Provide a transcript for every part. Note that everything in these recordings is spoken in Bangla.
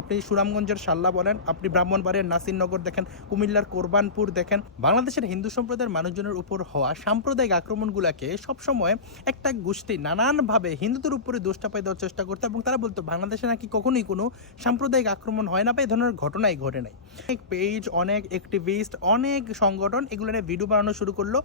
আপনি সুনামগঞ্জের শাল্লা বলেন, আপনি ব্রাহ্মণবাড়িয়ার নাসিরনগর দেখেন, কুমিল্লার কোরবানপুর দেখেন, বাংলাদেশের হিন্দু সম্প্রদায়ের মানুষজনের উপর হওয়া সাম্প্রদায়িক আক্রমণগুলোকে সবসময় একটা গোষ্ঠী নানানভাবে হিন্দুদের উপরে দোষ চাপাই দেওয়ার চেষ্টা করতো এবং তারা বলতো বাংলাদেশে নাকি কখনোই কোনো সাম্প্রদায়িক আক্রমণ হয় না বা এই ধরনের ঘটনাই ঘটে নাই। অনেক পেজ, অনেক অ্যাক্টিভিস্ট, অনেক সংগঠন এগুলো নিয়ে ভিডিও বানানো শুরু করলো।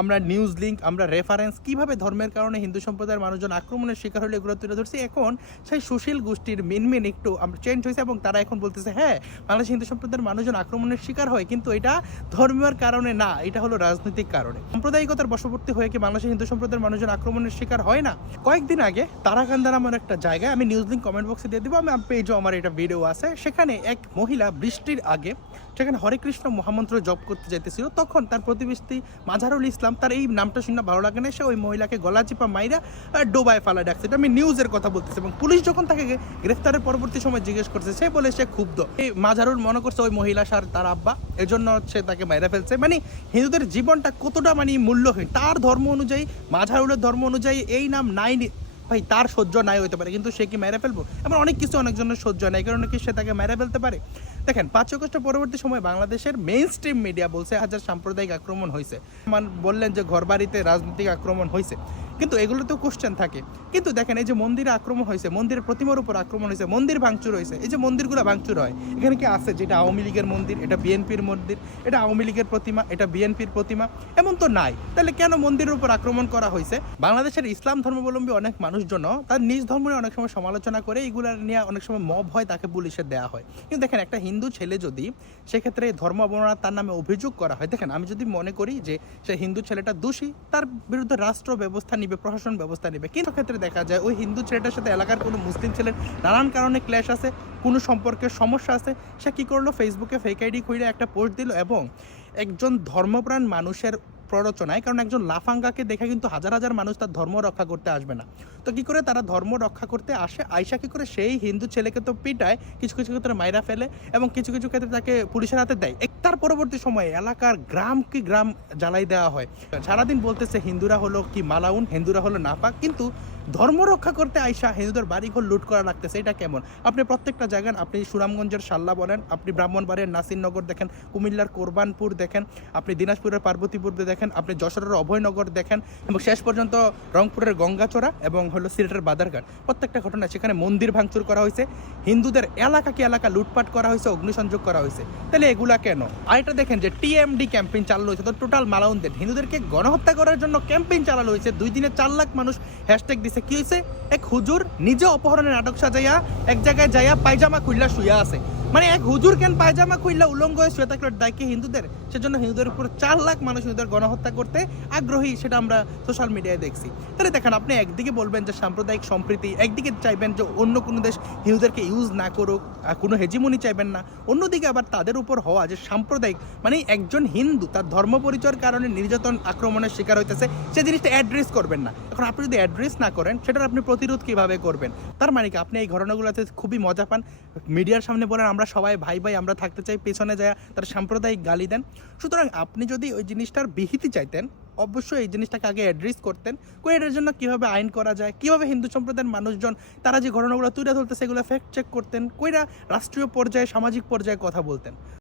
আমরা নিউজ লিঙ্ক, আমরা রেফারেন্স, কিভাবে ধর্মের কারণে হিন্দু সম্প্রদায়ের মানুষজন আক্রমণের শিকার হলে এগুলো তুলে ধরছি। এখন সেই সুশীল গোষ্ঠীর মেন একটু চেঞ্জ হয়েছে এবং তারা এখন বলতেছে হ্যাঁ, বাংলাদেশ হিন্দু সম্প্রদায়ের মানুষজন আক্রমণের শিকার হয়, কিন্তু এটা ধর্মীয় কারণে না, এটা হলো রাজনৈতিক কারণে। সাম্প্রদায়িকতার বশবর্তী হয়ে কি বাংলাদেশের হিন্দু সম্প্রদায়ের মানুষজন আক্রমণের শিকার হয় না? কয়েকদিন আগে তারাকান্দা নামের একটা জায়গায়, আমি নিউজ লিঙ্ক কমেন্ট বক্সে দিয়ে দিব, আমি পেজও আমার এটা ভিডিও আছে, সেখানে এক মহিলা বৃষ্টির আগে সেখানে হরে কৃষ্ণ মহামন্ত্র জপ করতে যাইতেছিল। তখন তার প্রতিবেশী মাঝারুল ইসলাম, তার এই নামটা শুনে ভালো লাগে না, সে ওই মহিলাকে গলা চিপা মাইরা ডোবায় ফালা ডাকছে। এটা আমি নিউজের কথা বলতেছি। এবং পুলিশ যখন তাকে গ্রেফতারের পরবর্তী সময় জিজ্ঞেস করছে, সে বলে সে ক্ষুব্ধ। এই মাঝারুল মনে করছে ওই মহিলা সার তার আব্বা, এজন্য হচ্ছে তাকে মাইরা ফেলছে। মানে হিন্দুদের জীবনটা কতটা মানে মূল্যহীন। তার ধর্ম অনুযায়ী, মাঝারুলের ধর্ম অনুযায়ী এই নাম নাই, ভাই তার সহ্য নাই হতে পারে, কিন্তু সে কি মেরে ফেলবো? এমন অনেক কিছু অনেকজনের সহ্য নাই, কারণ কি সে তাকে মেরে ফেলতে পারে? দেখেন, 5 আগস্ট পরবর্তী সময় বাংলাদেশের মেইন স্ট্রিম মিডিয়া বলছে হাজার সাম্প্রদায়িক আক্রমণ হয়েছে, বললেন যে ঘরবাড়িতে রাজনৈতিক আক্রমণ হয়েছে, কিন্তু এগুলো তো কোশ্চেন থাকে। কিন্তু দেখেন, এই যে মন্দিরে আক্রমণ হয়েছে, মন্দিরের প্রতিমার উপর আক্রমণ হয়েছে, মন্দির ভাঙচুর হয়েছে, এই যে মন্দিরগুলো ভাঙচুর হয়, এখানে কি আছে যেটা আওয়ামী লীগের মন্দির, এটা বিএনপির মন্দির, এটা আওয়ামী লীগের প্রতিমা, এটা বিএনপির প্রতিমা? এমন তো নাই। তাহলে কেন মন্দিরের উপর আক্রমণ করা হয়েছে? বাংলাদেশের ইসলাম ধর্মাবলম্বী অনেক মানুষজন তার নিজ ধর্ম নিয়ে অনেক সময় সমালোচনা করে, এগুলো নিয়ে অনেক সময় মব হয়, তাকে পুলিশে দেওয়া হয়। কিন্তু দেখেন, একটা হিন্দু ছেলে যদি সেক্ষেত্রে ধর্ম অবমাননা তার নামে অভিযোগ করা হয়, দেখেন আমি যদি মনে করি যে সে হিন্দু ছেলেটা দোষী, তার বিরুদ্ধে রাষ্ট্র ব্যবস্থা নিবে, প্রশাসন ব্যবস্থা নিবে। কিন্তু ক্ষেত্রে দেখা যায় ওই হিন্দু ছেলেটার সাথে এলাকার কোনো মুসলিম ছেলের নানান কারণে ক্ল্যাশ আছে, কোনো সম্পর্কের সমস্যা আছে, সে কি করলো, ফেসবুকে ফেক আইডি খুলে একটা পোস্ট দিল এবং একজন ধর্মপ্রাণ মানুষের প্ররোচনায়, কারণ একজন লাফাঙ্গাকে দেখে কিন্তু হাজার হাজার মানুষ তার ধর্ম রক্ষা করতে আসবে না। তো কি করে তারা ধর্ম রক্ষা করতে আসে? আয়সা কি করে সেই হিন্দু ছেলেকে তো পিটায়, কিছু কিছু ক্ষেত্রে মাইরা ফেলে এবং কিছু কিছু ক্ষেত্রে তাকে পুলিশের হাতে দেয়। তার পরবর্তী সময়ে এলাকার গ্রাম কি গ্রাম জ্বালাই দেওয়া হয়। সারাদিন বলতেছে হিন্দুরা হলো কি মালাউন, হিন্দুরা হলো নাপাক, কিন্তু ধর্ম রক্ষা করতে আইসা হিন্দুদের বাড়িঘর লুট করা লাগতেছে। এটা কেমন? আপনি প্রত্যেকটা জায়গায়, আপনি সুনামগঞ্জের শাল্লা বলেন, আপনি ব্রাহ্মণবাড়িয়ার নাসিরনগর দেখেন, কুমিল্লার কোরবানপুর দেখেন, আপনি দিনাজপুরের পার্বতীপুর দেখেন, আপনি যশোরের অভয়নগর দেখেন, এবং শেষ পর্যন্ত রংপুরের গঙ্গাচড়া এবং হলো সিলেটের বাদারঘাট, প্রত্যেকটা ঘটনা সেখানে মন্দির ভাঙচুর করা হয়েছে, হিন্দুদের এলাকাকে এলাকা লুটপাট করা হয়েছে, অগ্নিসংযোগ করা হয়েছে। তাহলে এগুলা কেন? আর এটা দেখেন যে টিএমডি ক্যাম্পেইন চালানো হয়েছে, তো টোটাল মালাউনদের হিন্দুদেরকে গণহত্যা করার জন্য ক্যাম্পেইন চালানো হয়েছে। 2 দিনে 4 লাখ মানুষ হ্যাশট্যাগ দিছে। কি হয়েছে? এক হুজুর নিজে অপহরণের নাটক সাজাইয়া এক জায়গায় যাইয়া পায়জামা খুললা শুয়ে আছে। মানে এক হুজুর কেন পায়জামা খুললা উলঙ্গ হয়ে শুয়ে থাকলে দায়কে হিন্দুদের? সেজন্য হিন্দুদের উপর 4 লাখ মানুষ হিন্দুদের গণহত্যা করতে আগ্রহী, সেটা আমরা সোশ্যাল মিডিয়ায় দেখছি। তাহলে দেখেন, আপনি একদিকে বলবেন যে সাম্প্রদায়িক সম্প্রীতি, একদিকে চাইবেন যে অন্য কোনো দেশ হিন্দুদেরকে ইউজ না করুক, কোনো হেজিমনি চাইবেন না, অন্যদিকে আবার তাদের উপর হওয়া যে সাম্প্রদায়িক, মানে একজন হিন্দু তার ধর্ম পরিচয়ের কারণে নির্যাতন আক্রমণের শিকার হইতেছে, সে জিনিসটা অ্যাড্রেস করবেন না। এখন আপনি যদি অ্যাড্রেস না করেন, সেটার আপনি প্রতিরোধ কিভাবে করবেন? তার মানে কি আপনি এই ঘটনাগুলোতে খুবই মজা পান, মিডিয়ার সামনে বলেন আমরা সবাই ভাই ভাই আমরা থাকতে চাই, পেছনে যায় তার সাম্প্রদায়িক গালি দেন। সুতরাং আপনি যদি ওই জিনিসটার বিহিতি চাইতেন, অবশ্যই এই জিনিসটাকে আগে অ্যাড্রেস করতেন, করে এটার জন্য কীভাবে আইন করা যায়, কীভাবে হিন্দু সম্প্রদায়ের মানুষজন তারা যে ঘটনাগুলো তুলে ধরতেছে সেগুলো ফ্যাক্ট চেক করতেন, কইরা রাষ্ট্রীয় পর্যায়ে সামাজিক পর্যায়ে কথা বলতেন।